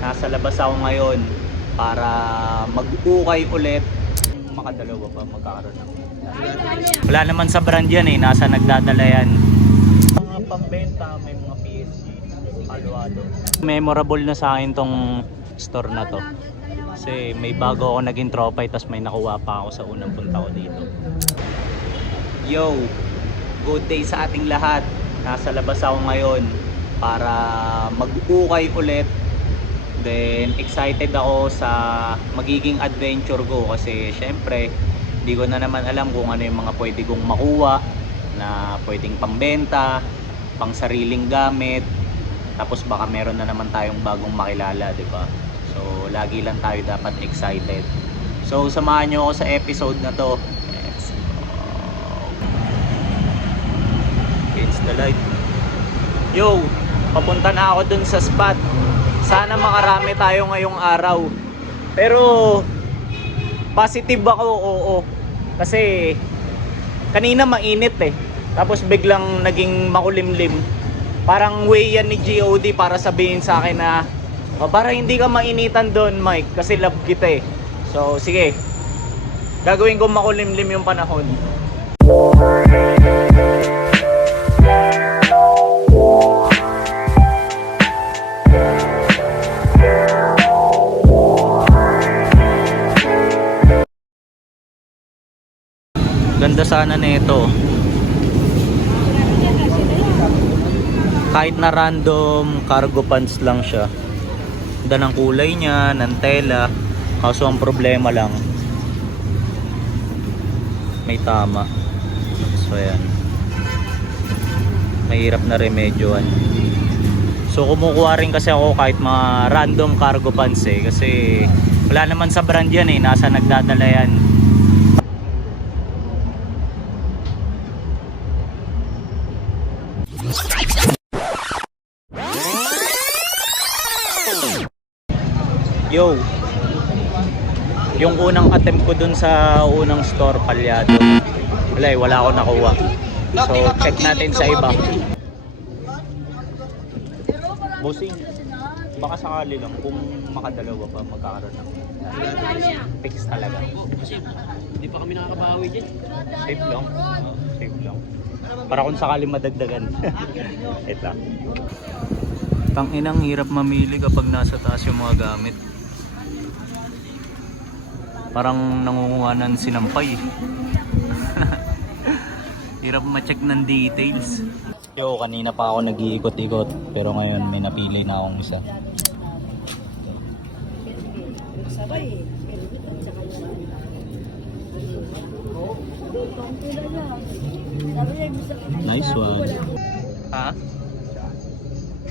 Nasa labas ako ngayon para mag-ukay ulit. Makadalawa pa magkakaroon ng. Wala naman sa brand yan eh, nasa nagdadala yan. Mga pambenta, may mga PSG, haluado. Memorable na sa akin tong store na to. Kasi may bago ako naging trophy, tas may nakuha pa ako sa unang punta ko dito. Yo, good day sa ating lahat. Nasa labas ako ngayon para mag-ukay ulit. Then excited ako sa magiging adventure ko kasi syempre hindi ko na naman alam kung ano yung mga pwede kong makuha na pwedeng pambenta, pang sariling gamit. Tapos baka meron na naman tayong bagong makilala, 'di ba? So lagi lang tayo dapat excited. So samahan niyo ako sa episode na 'to. Let's go. It's the light. Yo, papunta na ako dun sa spot. Sana makarami tayo ngayong araw. Pero positive ako, oo. Kasi kanina mainit eh. Tapos biglang naging makulimlim. Parang way yan ni GOD para sabihin sa akin na para hindi ka mainitan doon, Mike, kasi love kita eh. So sige, gagawin ko makulimlim yung panahon. Ganda sana nito. Kahit na random cargo pants lang siya. Ganda ng kulay niya, ng tela. Kaso ang problema lang, may tama. So ayan, mahirap na remedyohan. So kumukuha rin kasi ako kahit mga random cargo pants eh. Kasi wala naman sa brand yan eh, nasa nagdadala yan. Yo, yung unang attempt ko dun sa unang store, Palyado, wala ako nakuha. So check natin sa iba. Bossing, baka sakali lang kung makadalawa pa magkakaroon ng fix talaga. Kasi hindi pa kami nakakabawi dyan. Safe lang. Safe lang. Para kung sakali madagdagan. Ito. Tanginang hirap mamili kapag nasa taas yung mga gamit. Parang nangunguha ng sinampay. Hirap ma-check ng details. Yo, kanina pa ako nag-iikot-ikot pero ngayon may napili na akong isa. Nice one. Ha?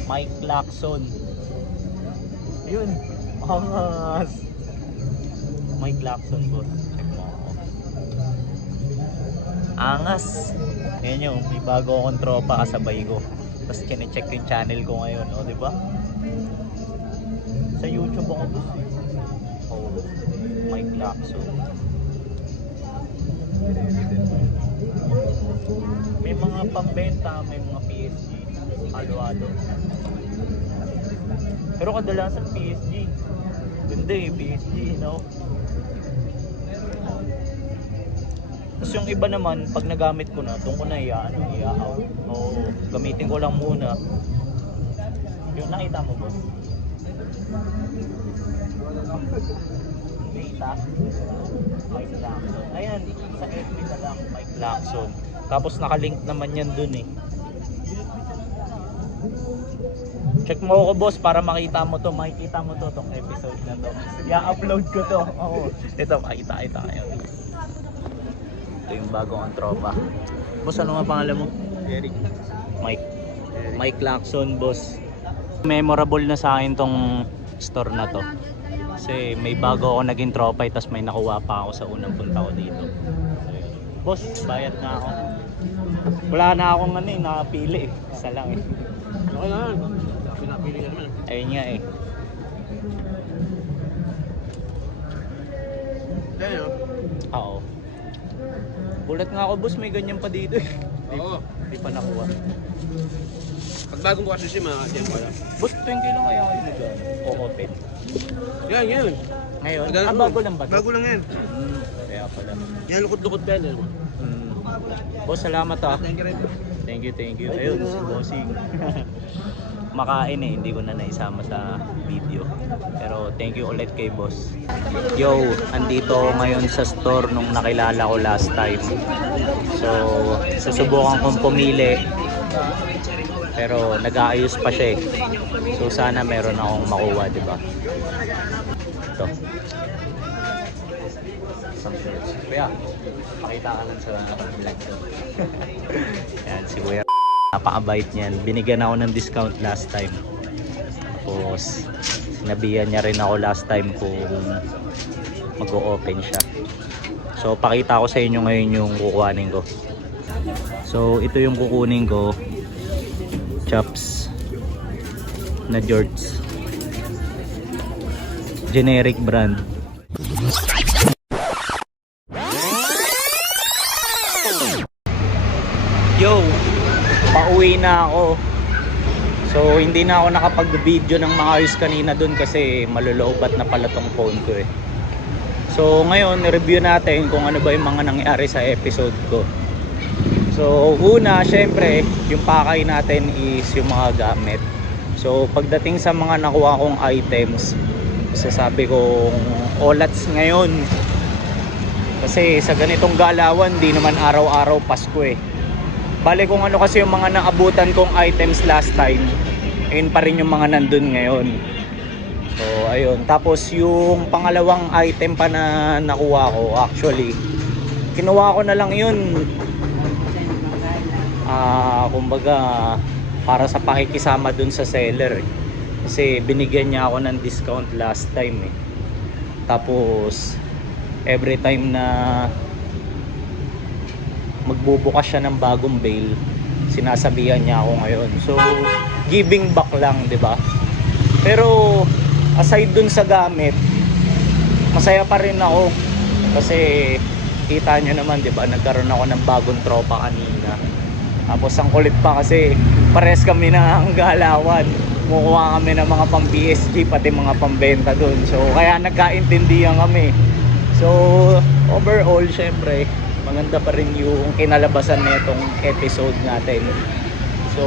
Mike Lacson. Ayun. Angas. Mike Lacson, boss. Check mo ako. Angas. Ayan yung may bago akong tropa kasabay ko. Tapos kine-check yung channel ko ngayon. O, diba? Sa YouTube ako, boss. Oh, Mike Lacson. May mga pambenta, may mga PSG. Haluado. Pero kadalasan PSG. Ganda eh, PSG, you know? Tapos yung iba naman, pag nagamit ko na, doon ko na i-out. Oo, gamitin ko lang muna. Yung nakita mo, boss? Nakita? Mike Lacson. Ayan, sa FB na lang, Mike Lacson. Tapos nakalink naman yan dun eh. Check mo ako, boss, para makita mo to, makikita mo to, tong episode na to. I-upload ko to. Oo. Ito, makita kayo. Ito yung bagong tropa. Boss, ano nga pangalan mo? Eric. Mike. Mike Lacson, boss. Memorable na sa akin tong store na to. Kasi may bago ako naging trophy, tas may nakuha pa ako sa unang punta ko dito. Boss, bayad na ako. Wala na akong nakapili eh. Isa lang eh. Okay lang. Pinapili naman. Ayun nga eh. Kaya? Oo. Bulat nga ako, boss, may ganyan pa dito eh. Oo. Di pa nakuha. Pag bagong bukas yung mga kasi yung pala. Boss, 20 lang kaya kayo nag-open. Yan, yun. Ngayon? Naglalaro. Bago lang ba to? Bago lang yan. Kaya pala. Yan, lukot-lukot pa yan. Boss, salamat ah. Thank you rin. Thank you. Ayun, si Bossing. Makain eh, hindi ko na naisama sa video. Pero thank you ulit kay boss. Yo, andito ako ngayon sa store nung nakilala ko last time. So, susubukan kong pumili. Pero nag-aayos pa siya eh. So sana meron akong makuha, di ba? Ito. Kuya, pakita ka lang sa vlog ko. Yan, si Kuya. Napakabait niyan. Binigyan ako ng discount last time. Tapos, sinabihan niya rin ako last time kung mag-o-open siya. So, pakita ko sa inyo ngayon yung kukuhanin ko. So, ito yung kukunin ko. Chops na George. Generic brand. Yo! Pauwi na ako. So hindi na ako nakapag-video ng maayos kanina dun kasi maluloobat na pala tong phone ko eh. So ngayon review natin kung ano ba yung mga nangyari sa episode ko. So una, syempre yung pakay natin is yung mga gamit. So pagdating sa mga nakuha kong items, sasabi kong olats ngayon. Kasi sa ganitong galawan, di naman araw-araw Pasko eh. Bale kung ano kasi yung mga naabutan kong items last time, ayun pa rin yung mga nandun ngayon. So ayun, tapos yung pangalawang item pa na nakuha ko, actually kinuha ko na lang yun kumbaga para sa pakikisama dun sa seller eh. Kasi binigyan niya ako ng discount last time eh. Tapos every time na magbubukas siya ng bagong bail, sinasabihan niya ako ngayon. So, giving back lang, 'di ba? Pero aside dun sa gamit, masaya pa rin ako kasi kita nyo naman, 'di ba? Nagkaroon ako ng bagong tropa kanina. Tapos ang kulit pa kasi pares kami ng galawan. Kumukuha kami ng mga pang PSG pati mga pambenta dun. So, kaya nagkaintindihan kami. So, overall, syempre maganda pa rin yung kinalabasan nitong episode natin. So